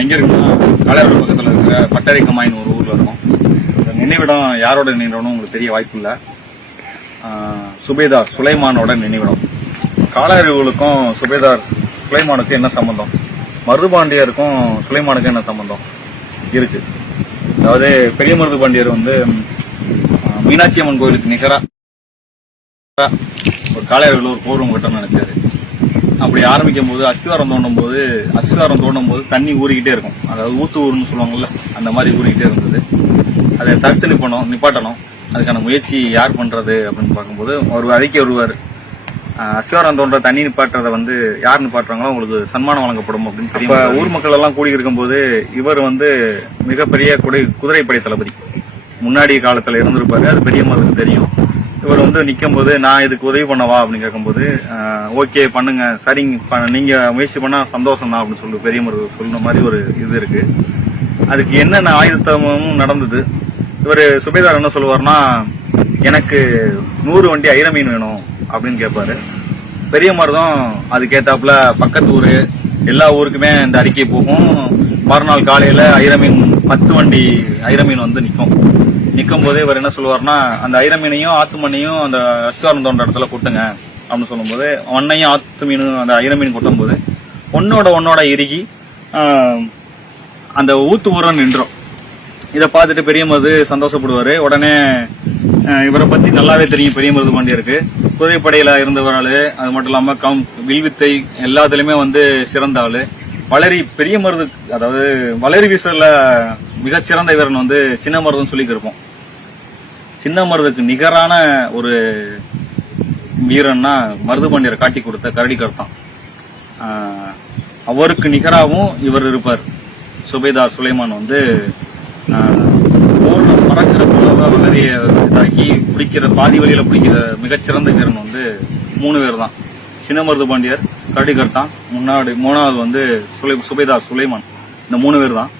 நான் இங்கே இருக்கோம்னா காளையாரோட பக்கத்தில் இருக்கிற பட்டரிக்கமாயின்னு ஒரு ஊரில் இருக்கும். இந்த நினைவிடம் யாரோட நினைவிடம்னு உங்களுக்கு தெரிய வாய்ப்பு இல்லை. சுபேதார் சுலைமானோட நினைவிடம். காளையார்களுக்கும் சுபேதார் சுலைமானுக்கும் என்ன சம்பந்தம்? மருதுபாண்டியருக்கும் சுலைமானுக்கும் என்ன சம்பந்தம்? இருக்குது அதாவது பெரிய மருதுபாண்டியர் வந்து மீனாட்சி அம்மன் கோயிலுக்கு நிகரா ஒரு காளையர்கள் ஒரு போர்வம் கட்டணும்னு நினச்சாரு. அப்படி ஆரம்பிக்கும் போது அஸ்திவாரம் தோண்டும் போது அஸ்திவாரம் தோண்டும் போது தண்ணி ஊறிக்கிட்டே இருக்கும். அதாவது ஊத்து ஊருன்னு சொல்லுவாங்கல்ல அந்த மாதிரி ஊறிக்கிட்டே இருந்தது. அதை தடுத்து நிப்பணும் நிப்பாட்டணும். அதுக்கான முயற்சி யார் பண்றது அப்படின்னு பார்க்கும்போது ஒரு அறிக்கை வருவார் அஸ்திவாரம் தோன்ற தண்ணி நிப்பாட்டுறதை வந்து யார் நிப்பாட்டுறாங்களோ அவங்களுக்கு சன்மானம் வழங்கப்படும் அப்படின்னு தெரியும். இப்ப ஊர் மக்கள் எல்லாம் கூடி இருக்கும்போது இவர் வந்து மிகப்பெரிய குடை குதிரைப்படை தளபதி. முன்னாடி காலத்துல இருந்திருப்பாரு அது பெரிய மருந்துக்கு தெரியும். இவர் வந்து நிற்கும் போது நான் இதுக்கு உதவி பண்ணவா? அப்படின்னு கேட்கும்போது ஓகே பண்ணுங்க. சரிங்க. ப- நீங்க முயற்சி பண்ணா சந்தோஷம் தான் அப்படின்னு சொல்லி பெரிய மருது சொன்ன மாதிரி ஒரு இது இருக்கு. அதுக்கு என்னென்ன ஆயுதமும் நடந்தது. இவர் சுபேதார் என்ன சொல்லுவார்னா எனக்கு நூறு வண்டி ஐர மீன் வேணும் அப்படின்னு கேட்பாரு பெரிய மருதம் அதுக்கேற்றாப்புல பக்கத்து ஊர் எல்லா ஊருக்குமே இந்த அறிக்கை போகும். மறுநாள் காலையில ஐரமீன் பத்து வண்டி ஐரமீன் வந்து நிற்கும் நிற்கும் போதே இவர் என்ன சொல்லுவார்னா அந்த ஐரமீனையும் ஆத்து மண்ணையும் அந்த அஸ்வாரம் தோன்ற இடத்துல கொட்டுங்க அப்படின்னு சொல்லும்போது மண்ணையும் ஆத்து மீனும் அந்த ஐரமீன் கொட்டும் போது ஒன்னோட ஒன்னோட இறுகி அந்த ஊத்து ஊரம் நின்றோம். இதை பார்த்துட்டு பெரிய மருது உடனே இவரை பற்றி நல்லாவே தெரியும் பெரிய மருது குதிரைப்படையில் இருந்தவர் ஆள் அது மட்டும் இல்லாமல் கம் வில்வித்தை எல்லாத்துலேயுமே வந்து சிறந்த ஆள். வளரி பெரிய மருது அதாவது வளரி வீசல மிகச்சிறந்த வீரன் வந்து சின்ன மருதுன்னு சொல்லிக்கிருப்போம் சின்ன மருதுக்கு நிகரான ஒரு வீரன்னா மருது பாண்டியரை காட்டி கொடுத்த கரடி கர்த்தான் அவருக்கு நிகராகவும் இவர் இருப்பார். சுபேதார் சுலைமான் வந்து ஆஹ், போர்ல பறக்கிற நிறைய இதாக்கி பிடிக்கிற பாதி வழியில பிடிக்கிற மிகச்சிறந்த வீரன் வந்து மூணு பேர் தான். சின்னமருது பாண்டியர் கரடி முன்னாடி மூணாவது வந்து சுலை சுபேதார் சுலைமான். இந்த மூணு பேர் தான்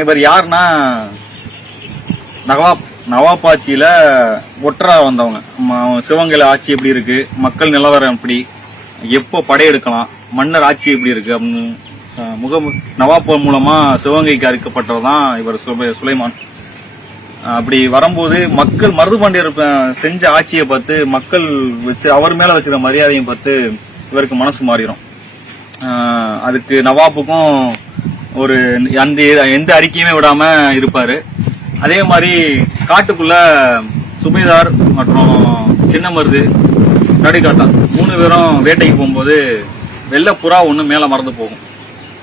இவர் யாருன்னா நவாப் நவாப் ஆட்சியில் ஒற்றராக வந்தவங்க. ம- ஆட்சி எப்படி இருக்குது மக்கள் நிலவரம் எப்படி எப்போ படையெடுக்கலாம் மன்னர் ஆட்சி எப்படி இருக்குது அப்படின்னு முக நவாப் மூலமாக சிவகங்கைக்கு அறுக்கப்பட்டது தான் இவர் சுபை சுலைமான். அப்படி வரும்போது மக்கள் மருது பாண்டியர் செஞ்ச ஆட்சியை பார்த்து மக்கள் வச்சு அவர் மேலே வச்சிருக்க மரியாதையும் பார்த்து இவருக்கு மனசு மாறிடும் அதுக்கு நவாப்புக்கும் ஒரு அந்த எந்த அறிக்கையுமே விடாம இருப்பாரு. அதே மாதிரி காட்டுக்குள்ள சுபேதார் மற்றும் சின்ன மருது கடிகாத்தான் மூணு பேரும் வேட்டைக்கு போகும்போது வெள்ளை புறா ஒன்று மேலே மறந்து போகும்.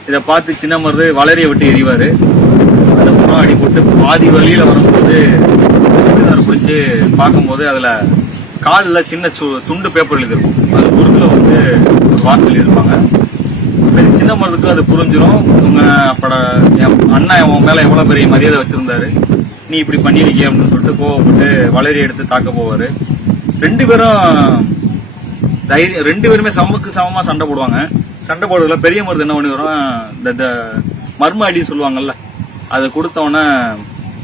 இதை பார்த்து சின்ன மருது வளரிய விட்டு எறிவார் அந்த புறா அடி போட்டு பாதி வழியில் வரும்போது சுபேதார் பிடிச்சி பார்க்கும்போது அதில் காலில் சின்ன சு- துண்டு பேப்பர் எழுதிருக்கும் அது உருக்குல வந்து ஒரு வார்த்தை எழுதிருப்பாங்க பெரிய சின்ன மருதுக்கு அது புரிஞ்சிடும் உங்க அப்பட என் அண்ணா உன் மேலே எவ்வளோ பெரிய மரியாதை வச்சுருந்தாரு. நீ இப்படி பண்ணியிருக்கிய அப்படின்னு சொல்லிட்டு கோவப்பட்டு வளரி எடுத்து தாக்க போவார். ரெண்டு பேரும் தைரியம் ரெண்டு பேருமே சமக்கு சமமாக சண்டை போடுவாங்க. சண்டை போடுறதுல பெரிய மருந்து என்ன பண்ணி வரும் இந்த மர்ம அடின்னு சொல்லுவாங்கல்ல அதை கொடுத்தவொடனே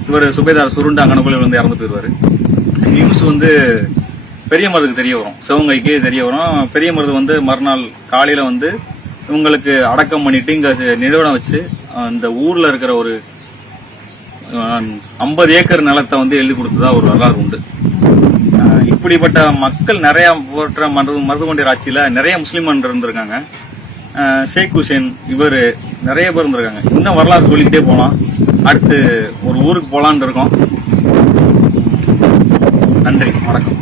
இவர் சுபேதார் சுருண்டு அங்கனக்குள்ளே வந்து இறந்து போயிடுவார். நியூஸ் வந்து பெரிய மருதுக்கு தெரிய வரும். சிவங்கைக்கு தெரிய வரும். பெரிய மருது வந்து மறுநாள் காலையில வந்து இவங்களுக்கு அடக்கம் பண்ணிட்டு இங்க நிறுவனம் வச்சு அந்த ஊர்ல இருக்கிற ஒரு ஐம்பது ஏக்கர் நிலத்தை வந்து எழுதி கொடுத்ததா ஒரு வரலாறு உண்டு. இப்படிப்பட்ட மக்கள் நிறைய போற்ற மருது மருதுகொண்டியர் ஆட்சியில நிறைய முஸ்லீம் இருந்திருக்காங்க. ஷேக் ஹுசேன் இவர் நிறைய பேர் இருந்திருக்காங்க. இன்னும் வரலாறு சொல்லிக்கிட்டே போகலாம் அடுத்து ஒரு ஊருக்கு போகலான் இருக்கோம். நன்றி. வணக்கம்.